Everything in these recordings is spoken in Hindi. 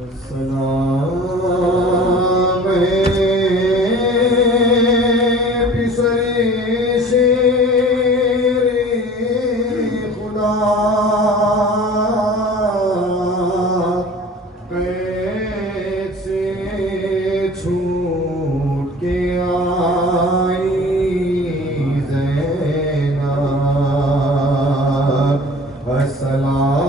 सलाम पिसरे शेरे खुदा कैसे छूट के आई ज़ैनब अस्सलाम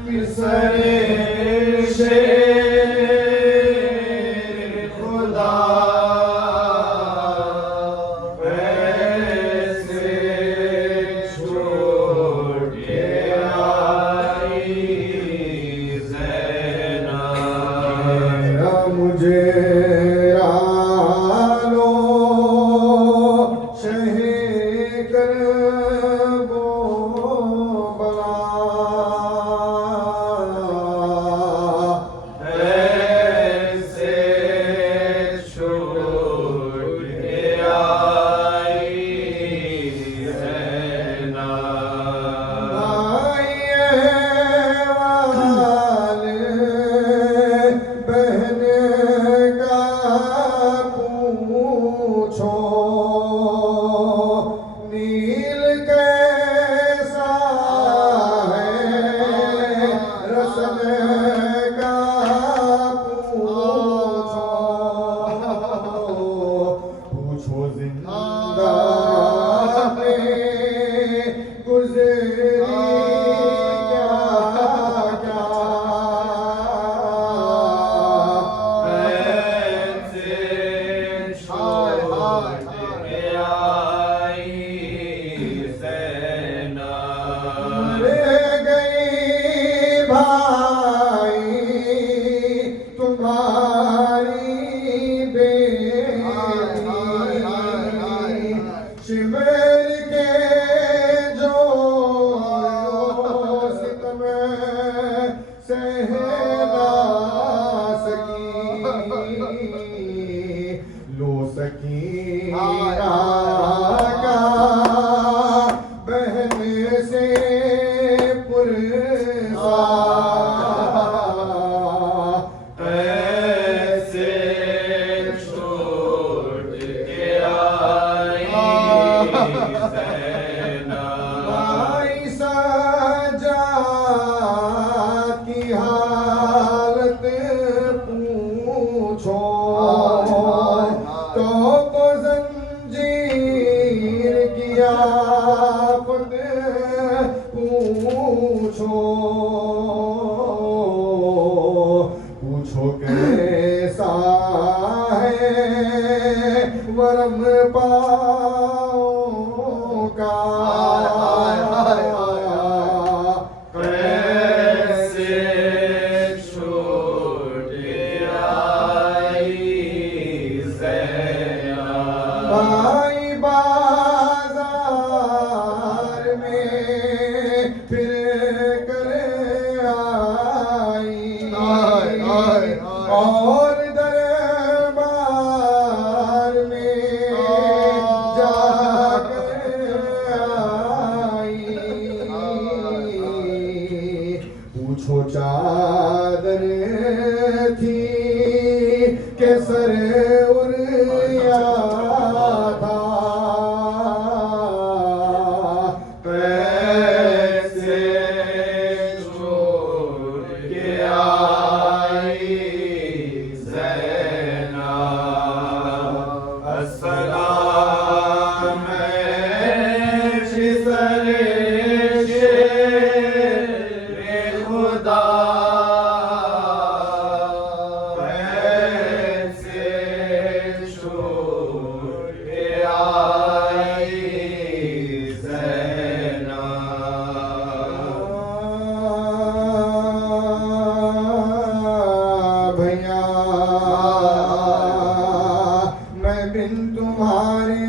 पिसरे शेरे खुदा कैसे छूट के आई ज़ैनब मुझे रालो शहे कर वो बला ऐसे छूट के आई ज़ैनब आइए वाले बहन का पूछो नील कैसा है रसन का पूछो जिंदा में गुज़री क्या क्या ऐसे छोड़ के आई ज़ैनब रह गई भाई तुम्हारी बेटी शिमर के जो सितम सह ना सकी लो सकी का बहन से पुरसा ऐसे छोड़ के आई ज़ैनब आई सजाद की हालत पूछो तो को जंजीर की आफत पूछो कैसा है वरम पाओ का कैसे छूट आई ज़ैनब भाई बाजार में फिर कर आई और दरबार में जाकर आई पूछो चादर थी के सर उड़िया था कैसे छोड़ के आई ज़ैनब अस्सलाम पिसरे शेरे खुदा कैसे छोड़ के आई ज़ैनब भैया मैं बिन तुम्हारे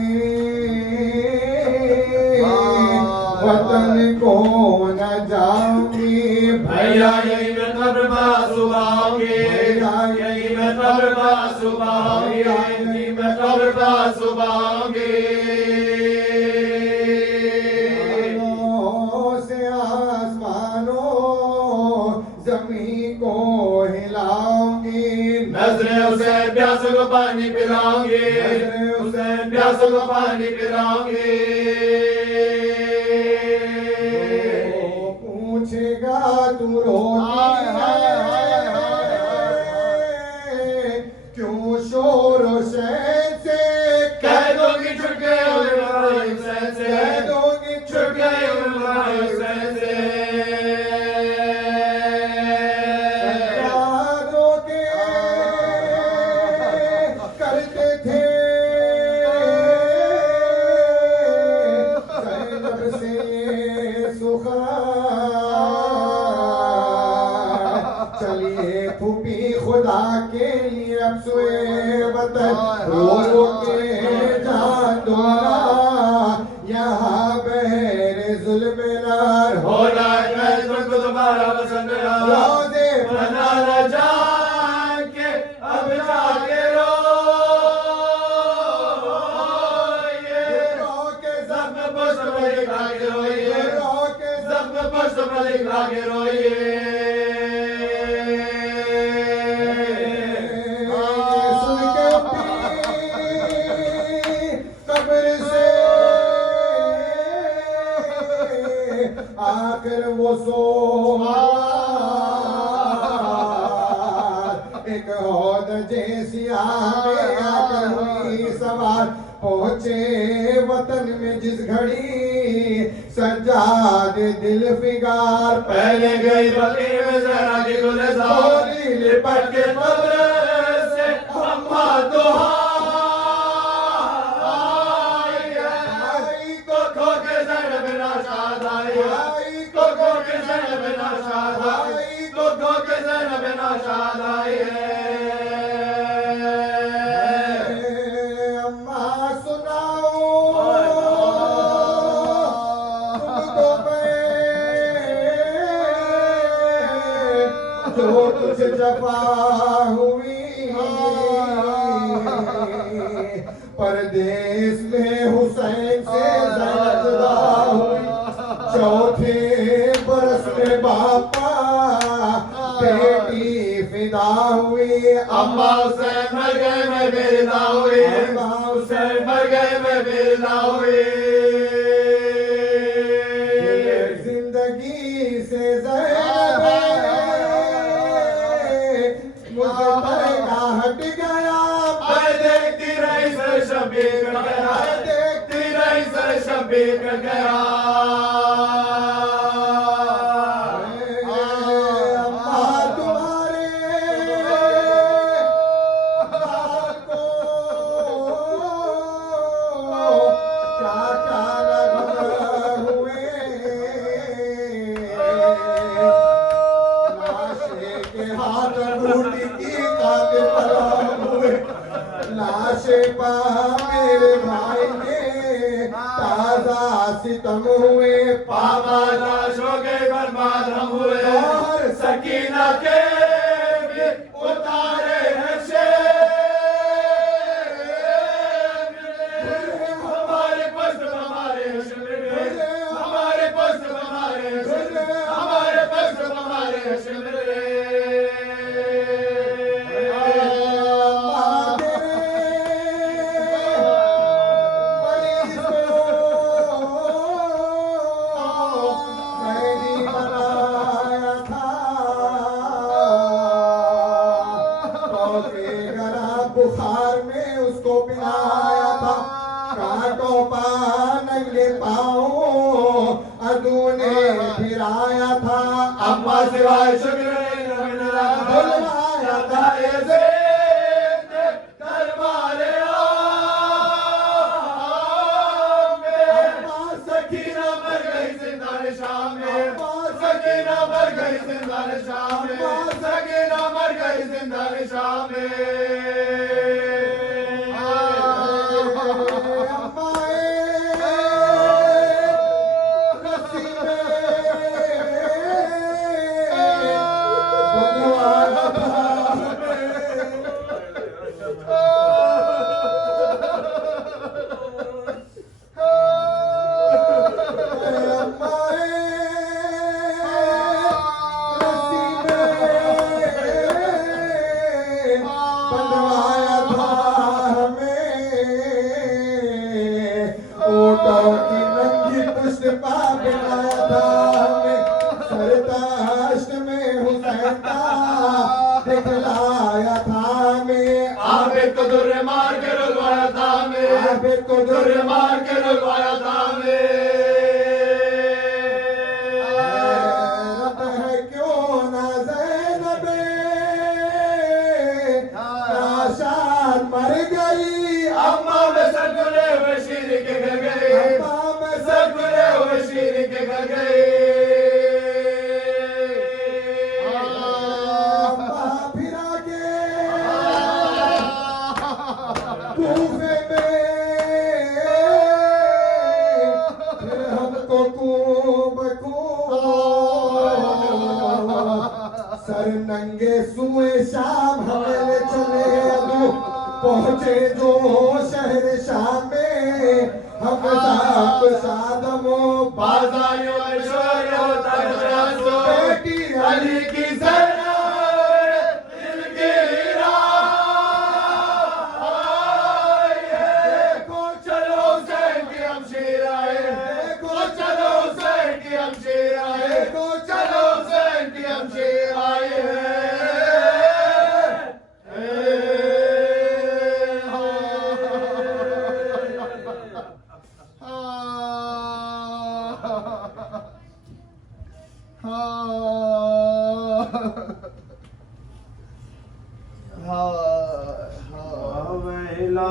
वतन को न जाऊंगी भैया यही मैं कब्र सुबाऊंगी भैया यही मैं कब्र सुबाऊंगी यही मैं कब्र सुबाऊंगी से आसमानों प्यास को पानी पिलाऊंगी। पूछेगा तू रोती है क्यों शोर शहर से, कह दोगी छुट गए हुसैन से, कह दोगी छुट गए हुसैन से। सज्जादों के करते थे ज़ैनब से सुख़ार। चलिए फूफी खुदा के लिए अब सोए वतन रो रो के जान दो ना, यहाँ बहरे जुल्म नार होना मैं तुमको दोबारा पसंद रोज़े बना न जान के अब जाके रो ये के जख्म पुष्ट पर लिखा के रोइए, के जख्म पुष्ट पर लिखा के रोइए। सुन के कब्र से आकर वो सोमार एक हौद जैसी आगे आकर हुई सवार। पहुंचे वतन में जिस घड़ी सज्जाद दिल फिगार, पहले गई बकरी में जरा की गुलजार, लिपट के कब्र से अम्मा दुहाई है। भाई को खो के ज़ैनब नाशाद आई है, को खो के ज़ैनब नाशाद आई, को खो के ज़ैनब नाशाद आई है। अम्मा सुनाओ तुमको मैं जो कुछ जफा हुई, परदेश में हुसैन से ज़ैनब जुदा हुई। चौथे बरस में बापा बेटी फिदा हुई। अम्मा हुसैन मर गए मैं बेरिदा हुई, हुसैन मर गए मैं बेरिदा हुई। जिंदगी से ज़ैनब मुझे पर्दा हट गया। मैं देखती रही सर शबीर कर गया, देखती रही सर शबीर कर गया। अम्मा तुम्हारे बाप को क्या क्या लगन हुए, लाशे के हाथ बूटी की काटे पलाम हुए। लाशे पा मेरे भाई के ताजा सितम हुए। पापा लाश हो गए बर्बाद हम हुए, और सकीना के भी उतारे हैं शेर। हमारे पस्त हमारे शिमरे, हमारे पस्त हमारे शिमरे, हमारे पस्त हमारे शिमरे। बुखार में उसको पिलाया था, कांटों पा नंगे पाँव अदू ने फिराया था। अम्मा सिवाय शुक्र बुलवाया था ये ज़ेद दरबारे आम में। अम्मा सकीना मर गई ज़िंदान शाम में, अम्मा सकीना मर गई ज़िंदान शाम में, अम्मा सकीना मर गई ज़िंदान शाम में। बंद छुरे मार के रुलवाया दामे रब है क्यों ना ज़ैनबे नाशाद मर गई अम्मा में सगुले हुए शीर के घर गई अम्मा में सगुले हुए शीर के घर गई अम्मा फिरा के कूफे में फिर हमको कूब सर नंगे सुए शाम हमें चले अबू पहुंचे जो शहर शाम में हम साथ सादमो बाजारियों में शोर होता है रासो बेटी अली की ज़रा दिल की देखो चलो हुसैन की हमशीर आए देखो चलो हुसैन की हमशीर आए देखो चलो हुसैन की हमशीर आए वावैला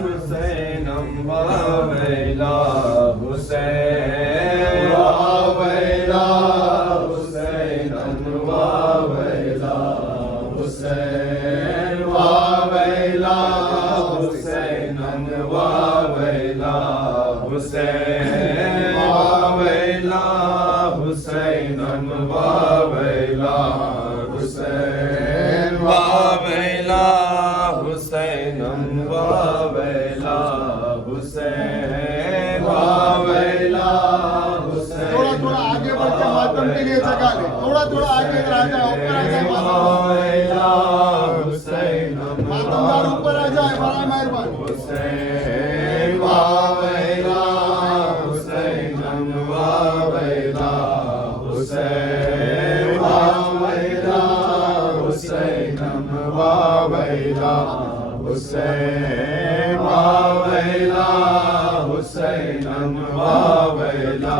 हुसैनम वावैला हुसैन वावैला हुसैनम वावैला हुसैन वावैला हुसैनम वावैला हुसैन वावैला हुसैनम वावैला हुसैन वावैला हुसैनम वावैला हुसैन वावैला हुसैन थोड़ा थोड़ा आगे बढ़ के मातम के लिए जगह ले थोड़ा थोड़ा आगे इधर आ जाओ ऊपर आ जाए वावैला हुसैनम मातमदार ऊपर आ जाए बड़ा मेहरबानी हुसैन वावैला हुसैनम वावैला हुसैन वावैला हुसैनम वावैला हुसैन वावैला हुसैनम वावैला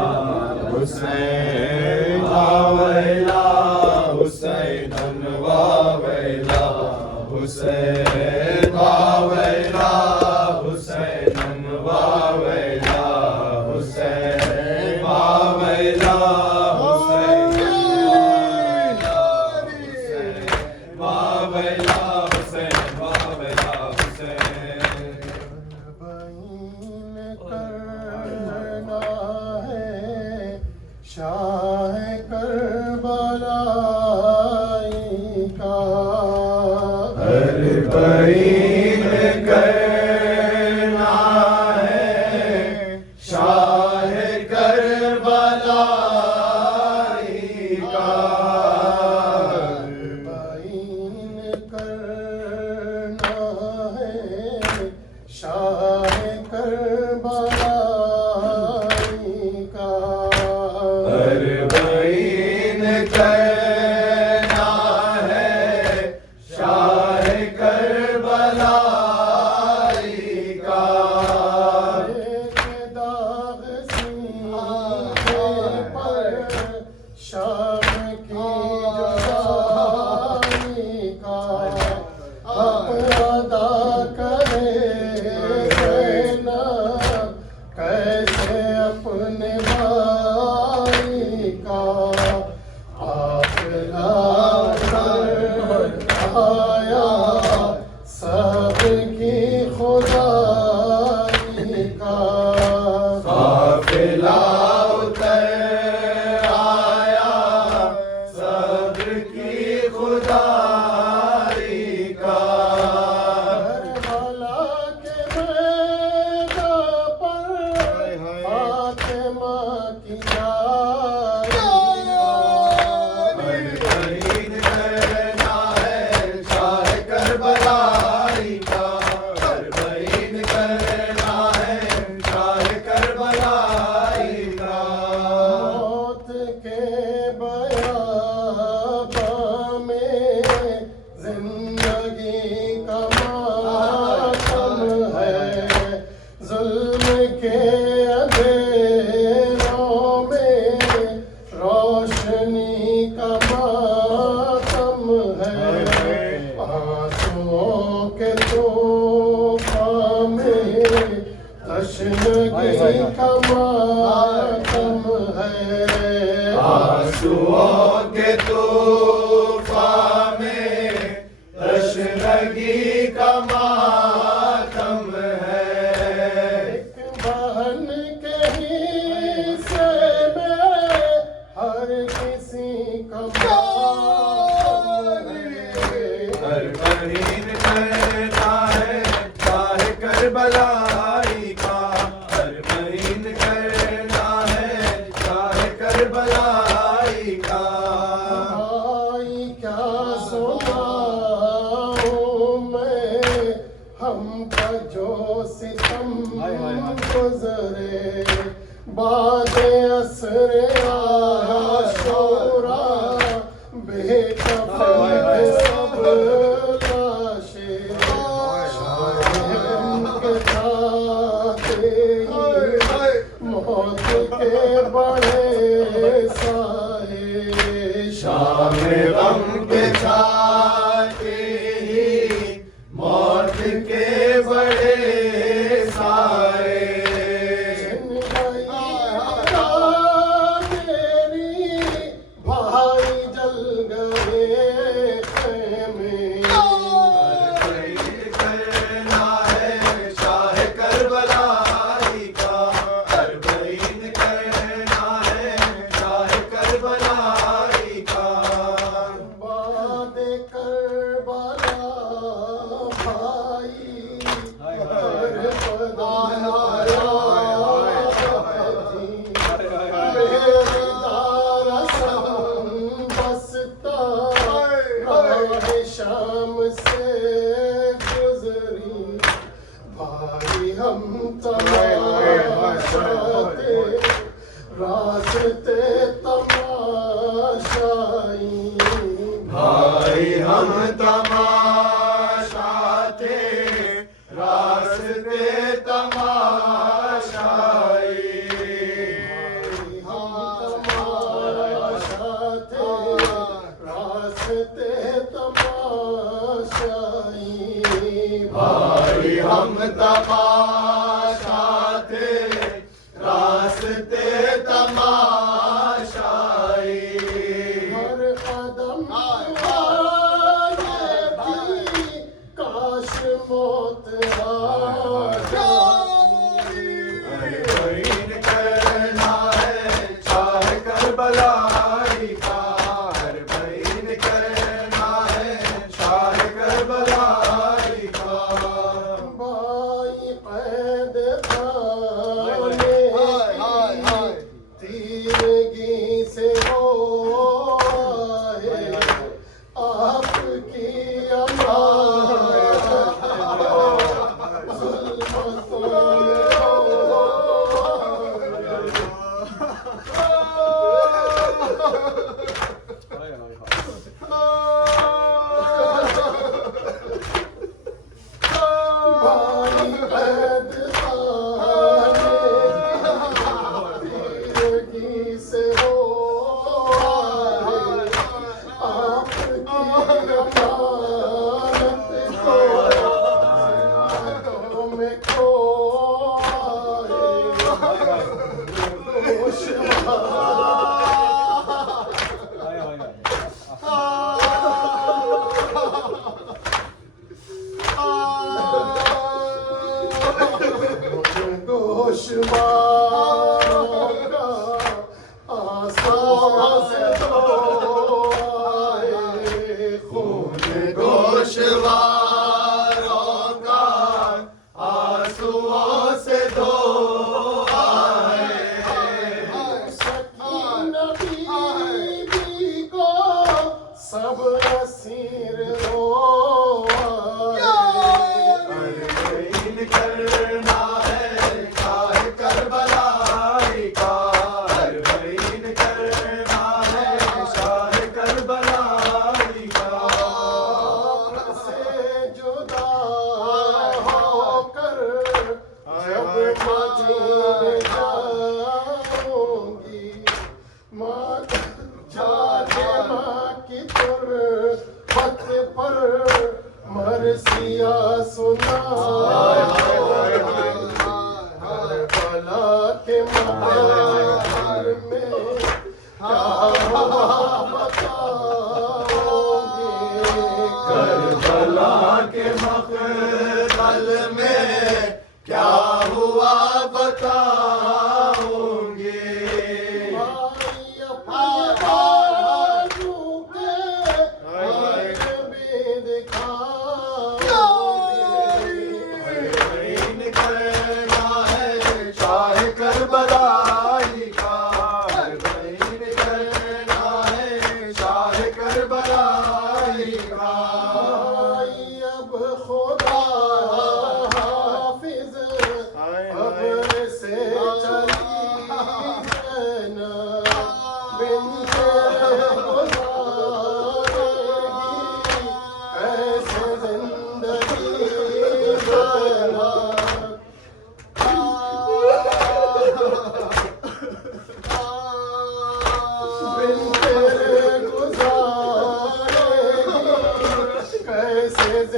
हुसैन वावैला हुसैनम वावैला हुसैन वावैला हुसैनम वावैला हुसैन वावैला वावैला हुसैन वावैला हुसैन करना है शाह करबलाई का हर बईन करना है शाह करबलाई का बईन करना है शाह करबलाई का हर बईन करना है शाह करबलाई का एक दाग सीने पर शाम की जुदाई का हक अदा करे ज़ैनब कैसे अपने भाई का आखिरा आया सबकी खुदाई का काफिला उतर आया का मातम है, आंसुओं के तूफान में तशनगी का मातम है। एक बहन के हिस्से में हर किसी का मातम है। हर बहीन करता है चाहे करबलाई का, हर बहीन करता है चाहे करबलाई का। भाई क्या सुनाऊं मैं हमका जो सितम गुजरे, बादे असरे आशूरा बेकफन सब लाशें, शाम के जाते ही मौत के बड़े साए, शाम गम के छाते ही मौत के बड़े साए। मेरी भाई जल गए खेमे, करना है शाह करबलाई का, हर बहीन करना है शाह करबलाई का। बाद करबला भाई हर कदम बेदार सम बसता राह शाम से गुजरी, भाई हम तमाशाते रास्ते तमाशाई, भाई हम तमाशाते रास्ते तमाशाई। हम तमाशाते रास्ते तमाशाई, भाई हम तमाशाते रास्ते तमाशाई। हर कदम आए भी काश मौत आ जाती। हर बहीन करना है चाहे करबलाई का, हर बहीन करना है चाहे करबलाई का। भाई कैद खाने तीरगी से हो आए, आपकी अमानत जुल्मतों में हो भाई कैद खाने तीरगी से हो आए, आपकी अमानत को हाथों में खो आए, गोशवारों का आसां से धो आए, खून गोशवारों का आंसुओं से धो आए। सकीना बीबी को सब असीर हो हर बहीन करना है चाहे करबलाई का, हर बहीन करना है चाहे करबलाई का। से जुदा होकर जब मदीने जाऊंगी, माँ जाने माँ की तुर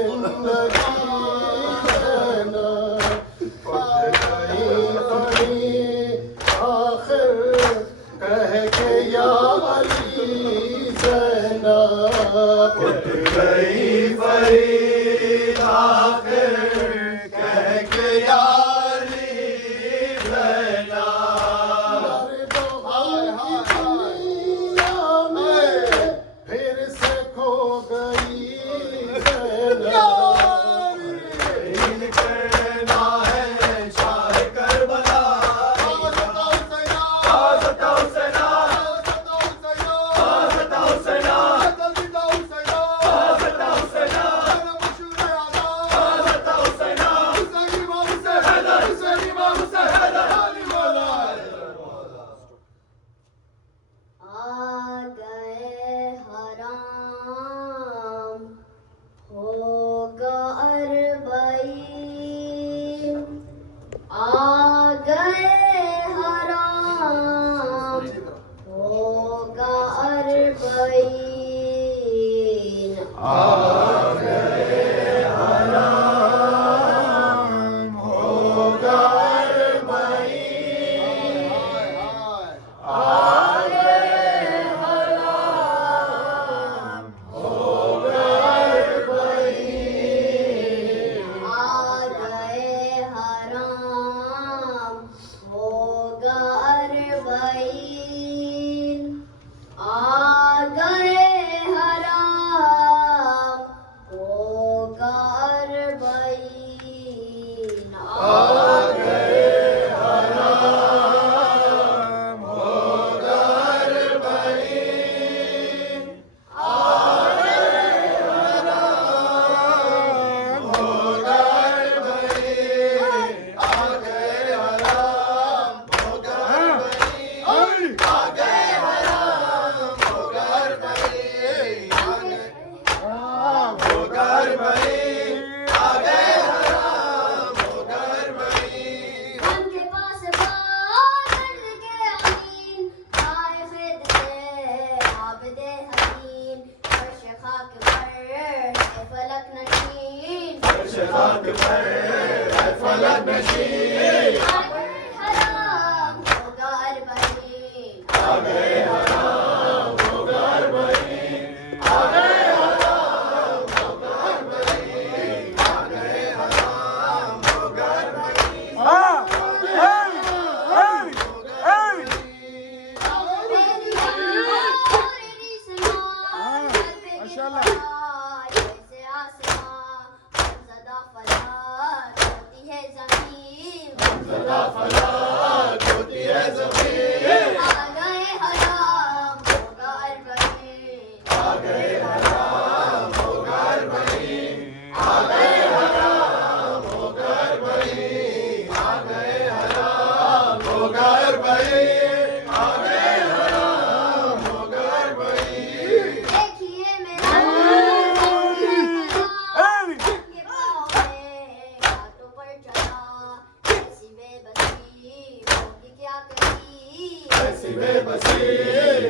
जिंदगी रहना आई फरी आखिर कह के या अली ज़ैनब उठ गई फरीद आखिर कह के यारी ज़ैनब दर्द गम की दुनिया में फिर से खो गई ज़ैनब इन करना है शाह करबला आज़ता हुसैना आज़ता हुसैना आज़ता हुसैना आज़ता हुसैना आ गए हराम होगा अरबईन आ गए हराम होगा अरबईन आ गए हराम होगा अरबईन आ गए हराम होगा अरबईन उनके पास दर्द के अमीन आए खिद से आबिदे हसीन फर्श खाक पर है फलक नशीन खाक पर है फलक नशीन आ गए हराम होगा अरबईन आ गए हराम होगा अरबईन आ गए हराम होगा अरबईन आ गए हराम होगा अरबईन मेरी मेरी समान माशाल्लाह जैसे आसमां सदा फलात होती है ज़मीन सदा फलात होती है ज़मीन आ गए हराम होगा अरबईन आ गए हराम होगा अरबईन आ गए हराम होगा अरबईन आ गए हराम होगा अरबईन आ गए हराम होगा अरबईन देखिए मेरा के पाँव में घाटों पर चला ऐसी बेबसी होगी क्या कही ऐसी बेबसी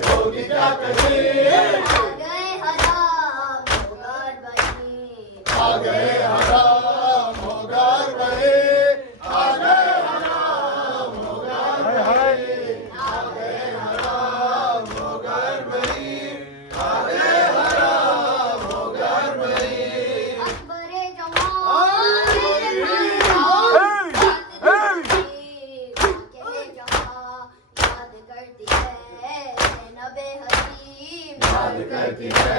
होगी क्या कही आ गए हराम होगा अरबईन आ गए हराम होगा अरबईन आ गए हराम होगा अरबईन आ गए हराम होगा अरबईन आ गए हराम होगा अरबईन अकबरे जवान मेरे याद करती है ज़ैनबे हसीन याद करती है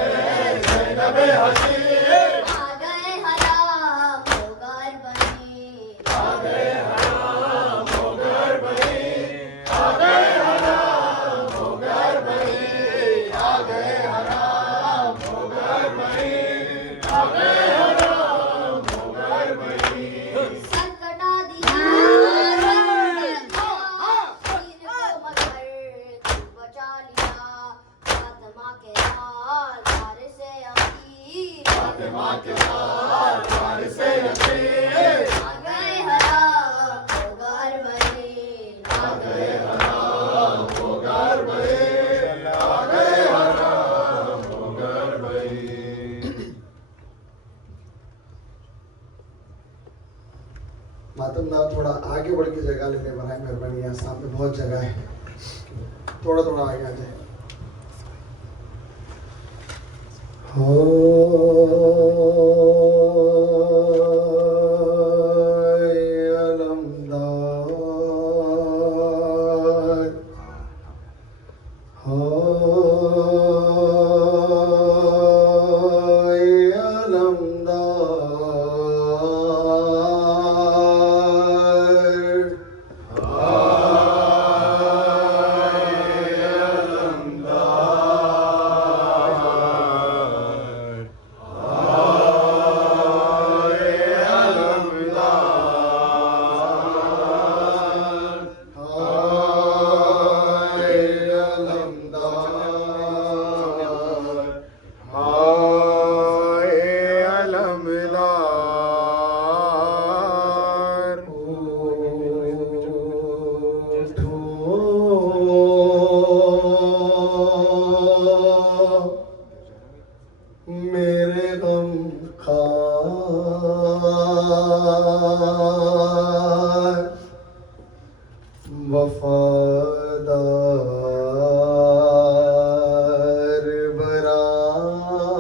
ज़ैनबे हसीन आ गए हराम होगा अरबईन आ गए हराम होगा अरबईन आ गए हराम होगा अरबईन आ गए हराम होगा अरबईन आ गए हराम होगा अरबईन सर कटा दिया तीर को मगर तू बचा लिया फातिमा के लाल प्यार से अमीर फातिमा के लाल प्यार से यकीन आ गए हराम होगा अरबईन आ गए हराम होगा अरबईन आ गए हराम होगा अरबईन आगे बढ़ के जगह लेने पर है मेहरबानी, यहाँ सामने बहुत जगह है, थोड़ा थोड़ा आगे आ जाए। मेरे गम खार वफादार बरादर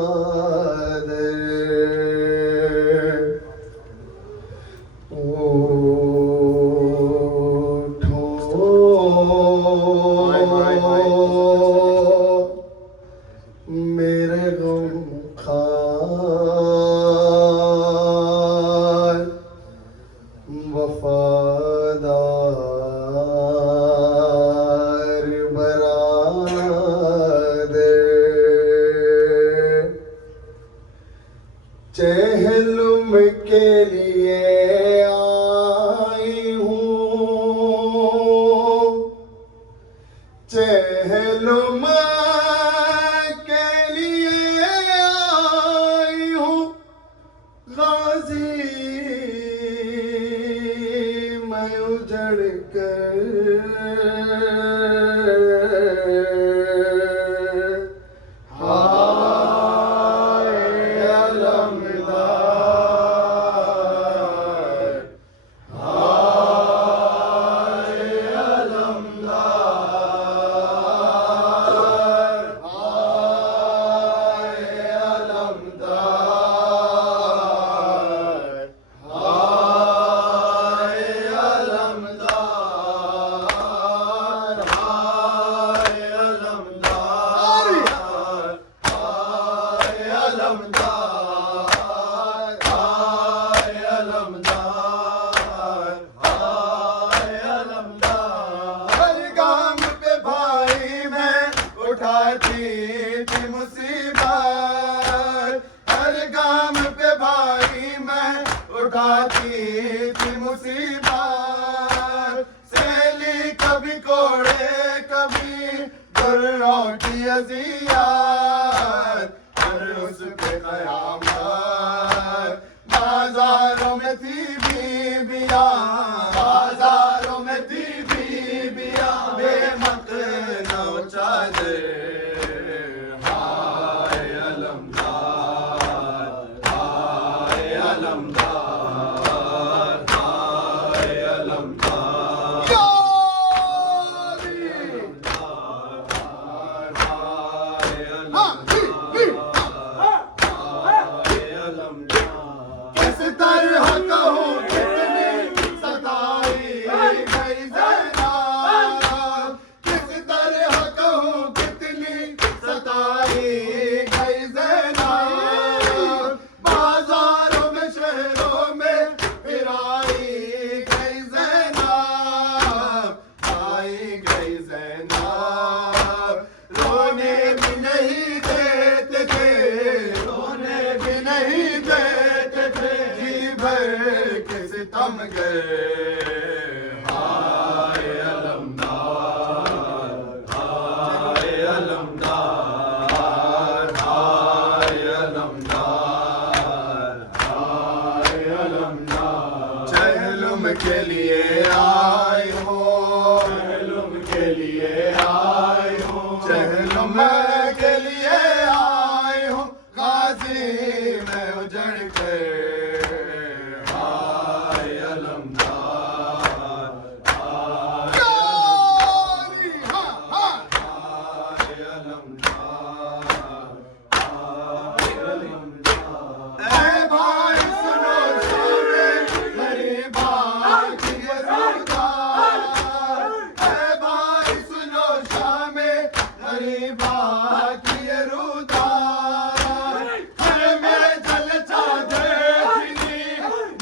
मेरे गम खार वफादार बरादर चहलुम के लिए आई हूँ, चहलुम के लिए आई हूँ, गाजी मैं उजड़ कर हाय अलमदार, हाय अलमदार, हाय अलमदार, हाय अलमदार, हाय अलमदार, हाय अलमदार, हाय अलमदार, हाय अलमदार। हर गाम पे भाई मैं उठाती थी मुसीबत, हर गाम पे भाई मैं उठाती थी मुसीबत, सहेली कभी कोड़े कभी गुर्रों की अज़ियत, हर उसके क़यामत बाजारों में थी बीबियाँ, बाजारों में थी बीबियाँ बेमकनो चादर, हाय अलमदार, हाय अलमदार, हाय अलमदार, या अली। गरीबा की रुदार मैं जल चादर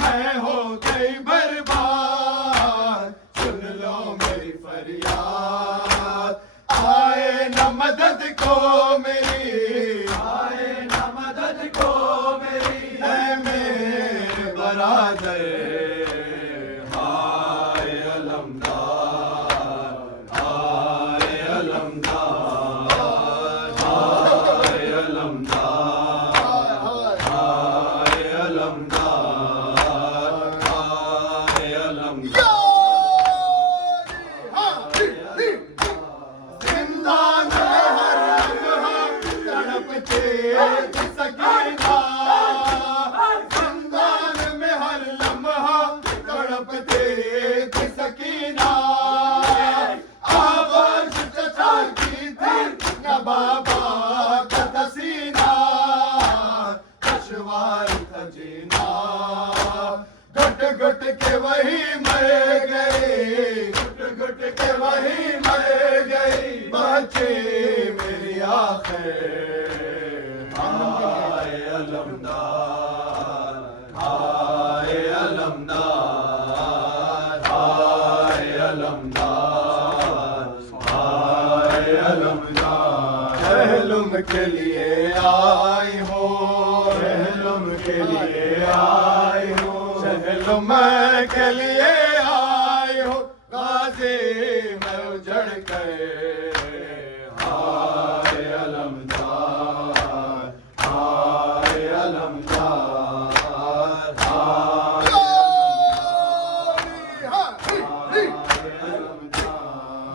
मैं हो गई बर्बाद सुन लो मेरी फरियाद आए न मदद को मेरी आए न मदद को मेरी ऐ मेरे बरादर हाय अलमदार हाय अलमदार हाय अलमदार हाय अलमदार हाय अलमदार जिंदान में हर लम्हा तड़पते सकीना जिंदान में हर लम्हा तड़पते सकीना आवाज चचा की थी न बाबा का तसीना दुश्वार था जीना घुट घुट के वही मर गए घुट घुट के वही मर गई बचे मेरी आखिर हाय अलमदार हाय अलमदार हाय अलमदार हाय अलमदार पहलुम के लिए आई हो पहलुम के लिए आई हो पहलुम के लिए आई हो गाजी मैं उजड़ गए हाय अलमदार हाय अलमदार हाय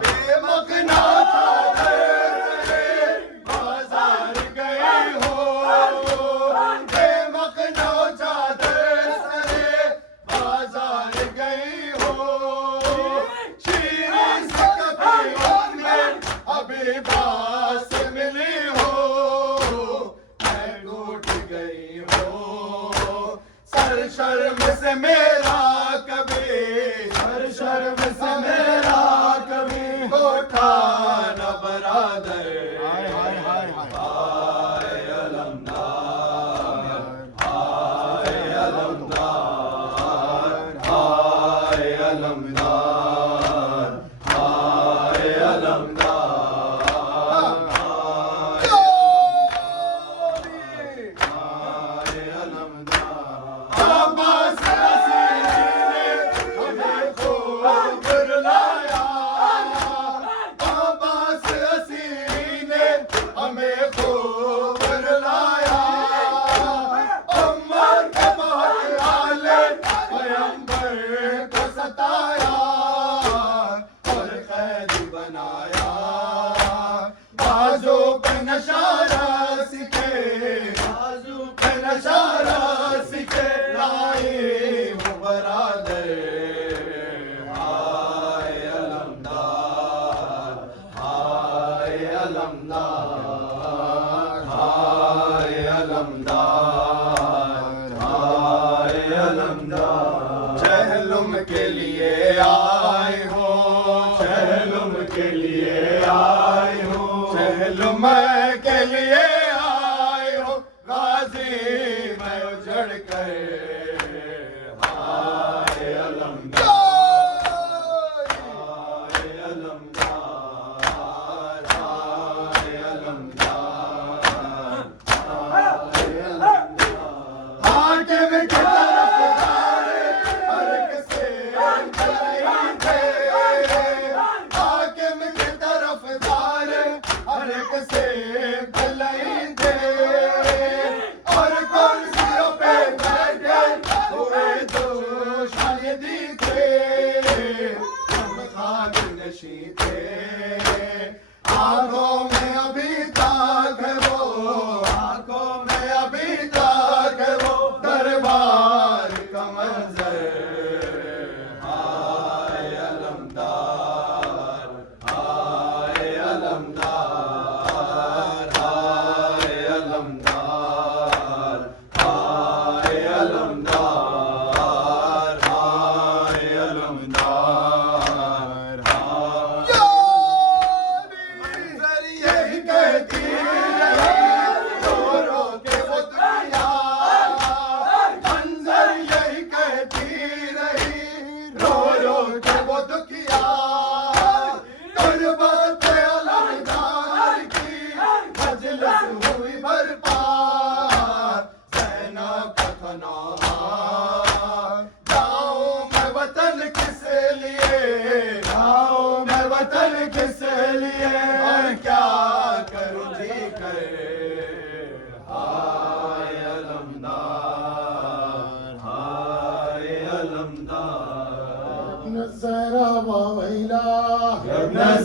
बेमकना बाजार गए हो बेमकना चादर सरे बाजार गई हो शीरी से कभी में अभी बास मिली हो मैं टूट गई हो सर शर्म से मेरा कभी सर शर्म से मेरा कभी होठा न बरादर हाय अलमदार हाय अलमदार हाय अलमदार हाय अलमदार हाय अलमदार अब्बास हसीने हमें खूब रुलाया अब्बास हसीने हमें खूब रुलाया उम्र के बहुत आले पैगंबर को सताया और कैदी बनाया बाजू पे नशारा सीखे बाजू पे नशारा सीखे लाई हूँ बरादर हाय अलमदार हाय अलमदार हाय अलमदार हाय अलमदार चहलुम के लिए आए हो चहलुम के लिए आए हो चहलुम के लिए आए हो गाजी मैं उजड़ गए हाय अलमदार हाय अलमदार हाय अलमदार हाय अलमदार हाकिम की तरफ हर किसे चलाई थे हाकिम की तरफ हर किसे चलाई थे और कुर्सियों पे बैठे हुए दो शाहिदी थे हम खातिर नशी थे आंखों में अभी तक है वो आंखों में अभी तक है वो दरबार का मंजर हाय अलमदार हाय अलमदार हाय अलमदार हाय अलमदार हाय अलमदार मंजर ये